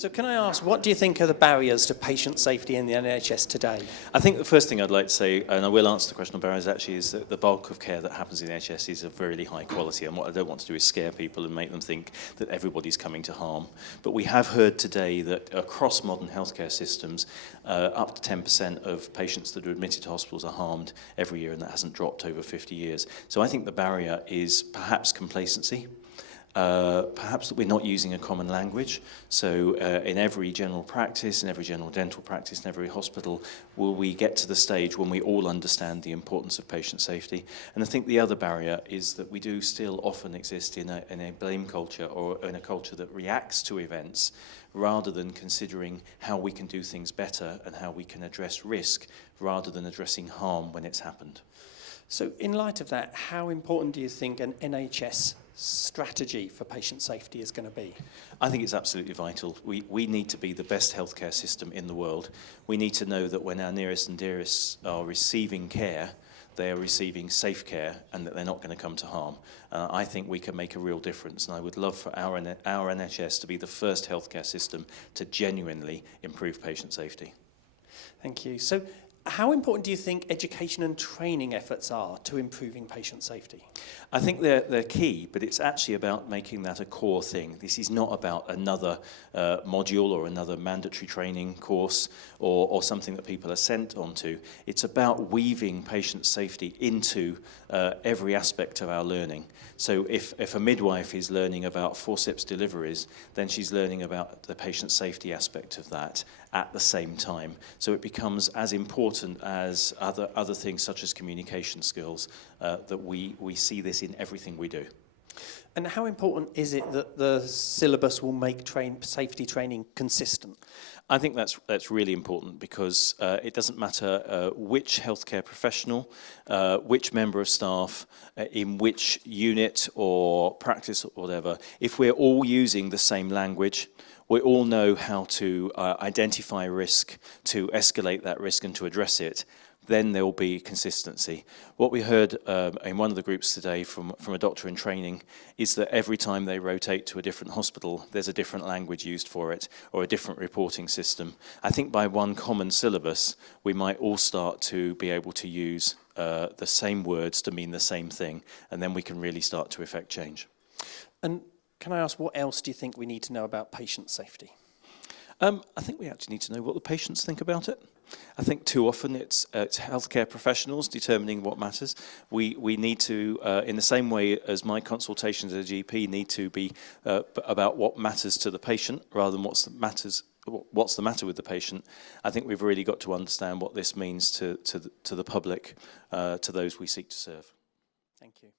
So can I ask, what do you think are the barriers to patient safety in the NHS today? I think the first thing I'd like to say, and I will answer the question on barriers actually, is that the bulk of care that happens in the NHS is of really high quality, and what I don't want to do is scare people and make them think that everybody's coming to harm. But we have heard today that across modern healthcare systems, up to 10% of patients that are admitted to hospitals are harmed every year, and that hasn't dropped over 50 years. So I think the barrier is perhaps complacency. Perhaps that we're not using a common language. So in every general practice, in every general dental practice, in every hospital, will we get to the stage when we all understand the importance of patient safety? And I think the other barrier is that we do still often exist in a blame culture, or in a culture that reacts to events rather than considering how we can do things better and how we can address risk rather than addressing harm when it's happened. So in light of that, how important do you think an NHS strategy for patient safety is going to be? I think it's absolutely vital. We need to be the best healthcare system in the world. We need to know that when our nearest and dearest are receiving care, they are receiving safe care and that they're not going to come to harm. I think we can make a real difference, and I would love for our NHS to be the first healthcare system to genuinely improve patient safety. Thank you. So how important do you think education and training efforts are to improving patient safety? I think they're key, but it's actually about making that a core thing. This is not about another module or another mandatory training course or something that people are sent onto. It's about weaving patient safety into every aspect of our learning. So if a midwife is learning about forceps deliveries, then she's learning about the patient safety aspect of that at the same time. So it becomes as important as other things such as communication skills, that we see this in everything we do. And how important is it that the syllabus will make safety training consistent? I think that's really important, because it doesn't matter which healthcare professional, which member of staff, in which unit or practice or whatever, if we're all using the same language, we all know how to identify risk, to escalate that risk and to address it, then there will be consistency. What we heard in one of the groups today from a doctor in training is that every time they rotate to a different hospital, there's a different language used for it, or a different reporting system. I think by one common syllabus, we might all start to be able to use the same words to mean the same thing, and then we can really start to effect change. And can I ask, what else do you think we need to know about patient safety? I think we actually need to know what the patients think about it. I think too often it's healthcare professionals determining what matters. We need to, in the same way as my consultations as a GP need to be about what matters to the patient rather than what's the matter with the patient. I think we've really got to understand what this means to the public, to those we seek to serve. Thank you.